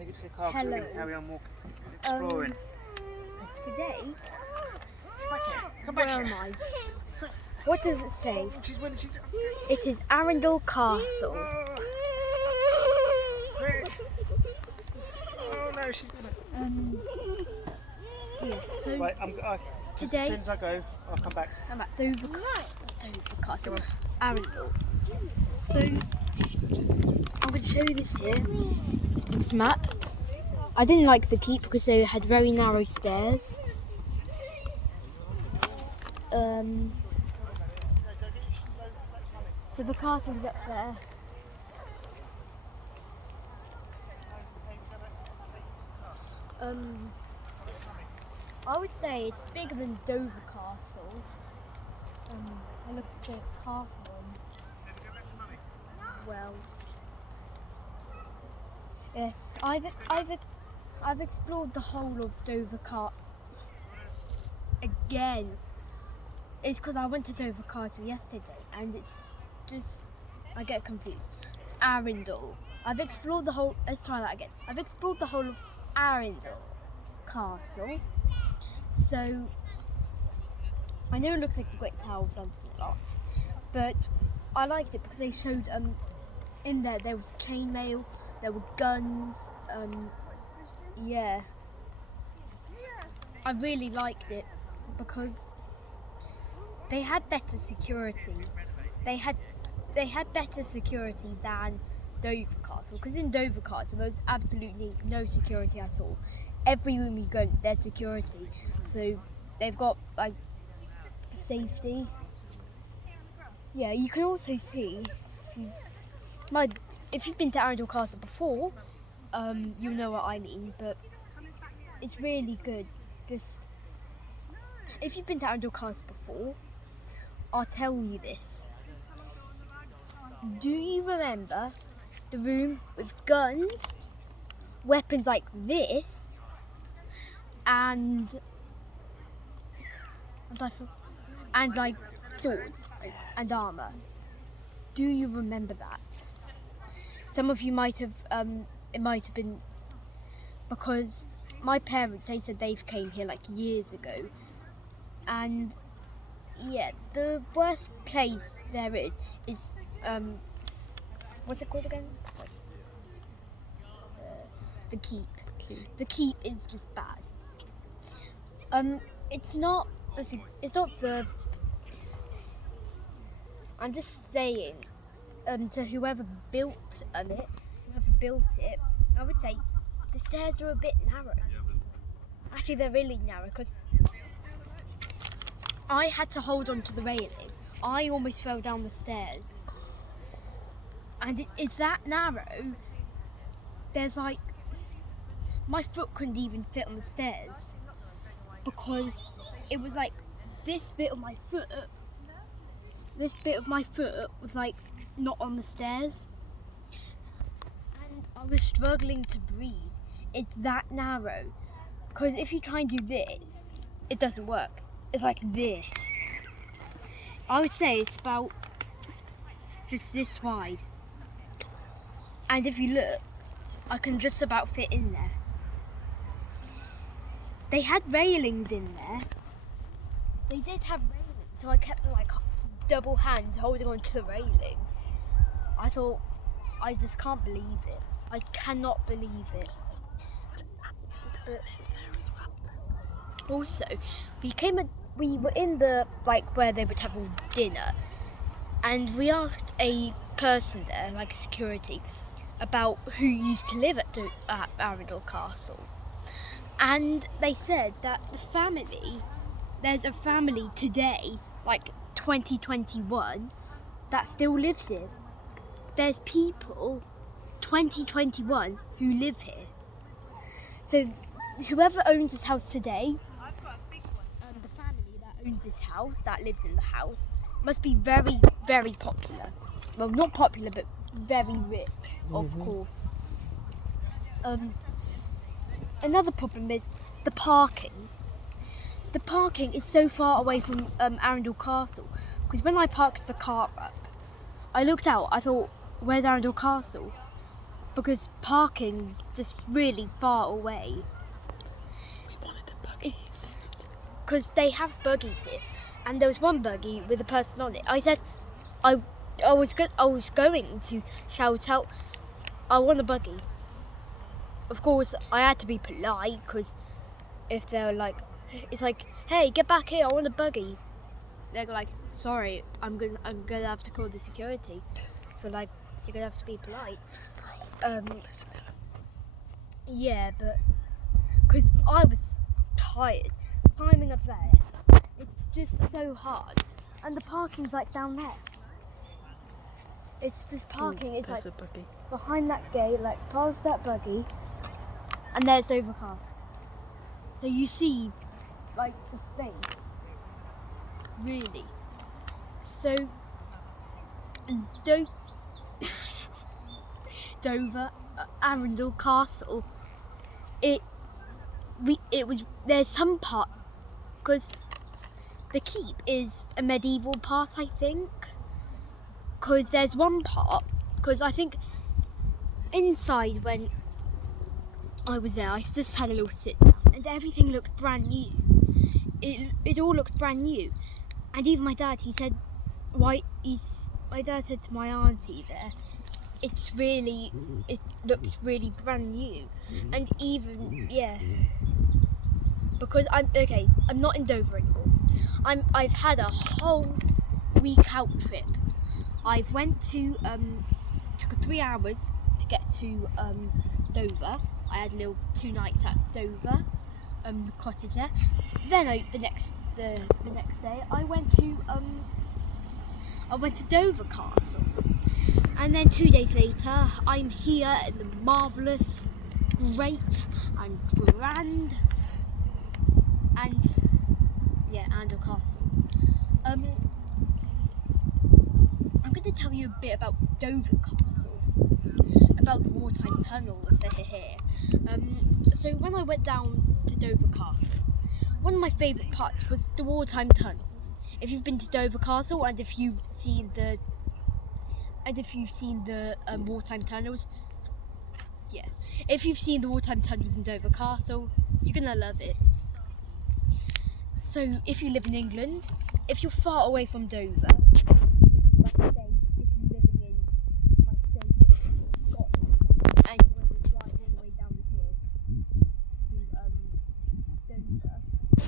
take it to the car because we're going to carry on walking, exploring. Today, Come back where here. am I? What does it say? She's winning, she's... It is Arundel Castle. Oh no, she's winning. Yes, so Right, today as soon as I go, I'll come back. I'm at Dover Castle, Arundel. So I'm going to show you this here. This map. I didn't like the keep because they had very narrow stairs. So the castle is up there. I would say it's bigger than Dover Castle. I looked at the castle and, well, yes, I've explored the whole of Dover Castle again. It's because I went to Dover Castle yesterday and it's just, I get confused. Arundel. I've explored the whole, let's try that again. I've explored the whole of Arundel Castle. So, I know it looks like the Great Tower of London a lot, but I liked it because they showed, in there was chainmail, there were guns, yeah. I really liked it because they had better security. They had better security than Dover Castle, because in Dover Castle there was absolutely no security at all. Every room you go, there's security. So they've got like safety. Yeah, you can also see, if you've been to Arundel Castle before, you'll know what I mean, but it's really good. If you've been to Arundel Castle before, I'll tell you this. Do you remember the room with guns, weapons like this, and like swords and armour? Do you remember that? Some of you might have, it might have been because my parents, they said they've came here like years ago, and yeah, the worst place there is what's it called again? The keep. The keep is just bad. It's not the. I'm just saying, to whoever built it, I would say the stairs are a bit narrow. Actually, they're really narrow because I had to hold on to the railing. I almost fell down the stairs. And it's that narrow, there's like, my foot couldn't even fit on the stairs because it was like this bit of my foot was like not on the stairs. And I was struggling to breathe. It's that narrow. Because if you try and do this, it doesn't work. It's like this. I would say it's about just this wide. And if you look, I can just about fit in there. They had railings in there. They did have railings, so I kept like double hands holding on to the railing. I thought, I just can't believe it. I cannot believe it. But also, we were in the, like, where they would have all dinner, and we asked a person there, like security, about who used to live at Arundel Castle, and they said that there's a family today, like 2021, that still lives here. There's people 2021 who live here. So whoever owns this house today, the family that owns this house, that lives in the house, must be very, very popular. Well, not popular, but very rich, of course. Another problem is the parking. The parking is so far away from Arundel Castle, because when I parked the car up, I looked out, I thought, where's Arundel Castle? because parking's just really far away. We wanted a buggy. It's because they have buggies here, and there was one buggy with a person on it. I said, I was going to shout out, I want a buggy. Of course, I had to be polite because if they're like, it's like, hey, get back here, I want a buggy. They're like, sorry, I'm gonna have to call the security. So like, you're gonna have to be polite. Yeah, but because I was tired climbing up there, it's just so hard, and the parking's like down there. It's just parking. It's like a buggy. behind that gate, like past that buggy, and there's overcast. So you see, like the space, really. So, Dover, Arundel Castle. There's some part because the keep is a medieval part, I think. Because there's one part, because I think inside when I was there, I just had a little sit down and everything looked brand new. It all looked brand new, and even my dad, he said, my dad said to my auntie there, it looks really brand new, and even because I'm not in Dover anymore. I've had a whole week out trip. I've went to took 3 hours to get to Dover. I had a little 2 nights at Dover, cottage there. Then the next day I went to Dover Castle, and then 2 days later I'm here in the marvellous, great and grand Arundel Castle. I'm going to tell you a bit about Dover Castle, about the wartime tunnels here. So when I went down to Dover Castle, one of my favourite parts was the wartime tunnels. If you've been to Dover Castle and if you've seen the wartime tunnels, if you've seen the wartime tunnels in Dover Castle, you're gonna love it. So if you live in England, if you're far away from Dover,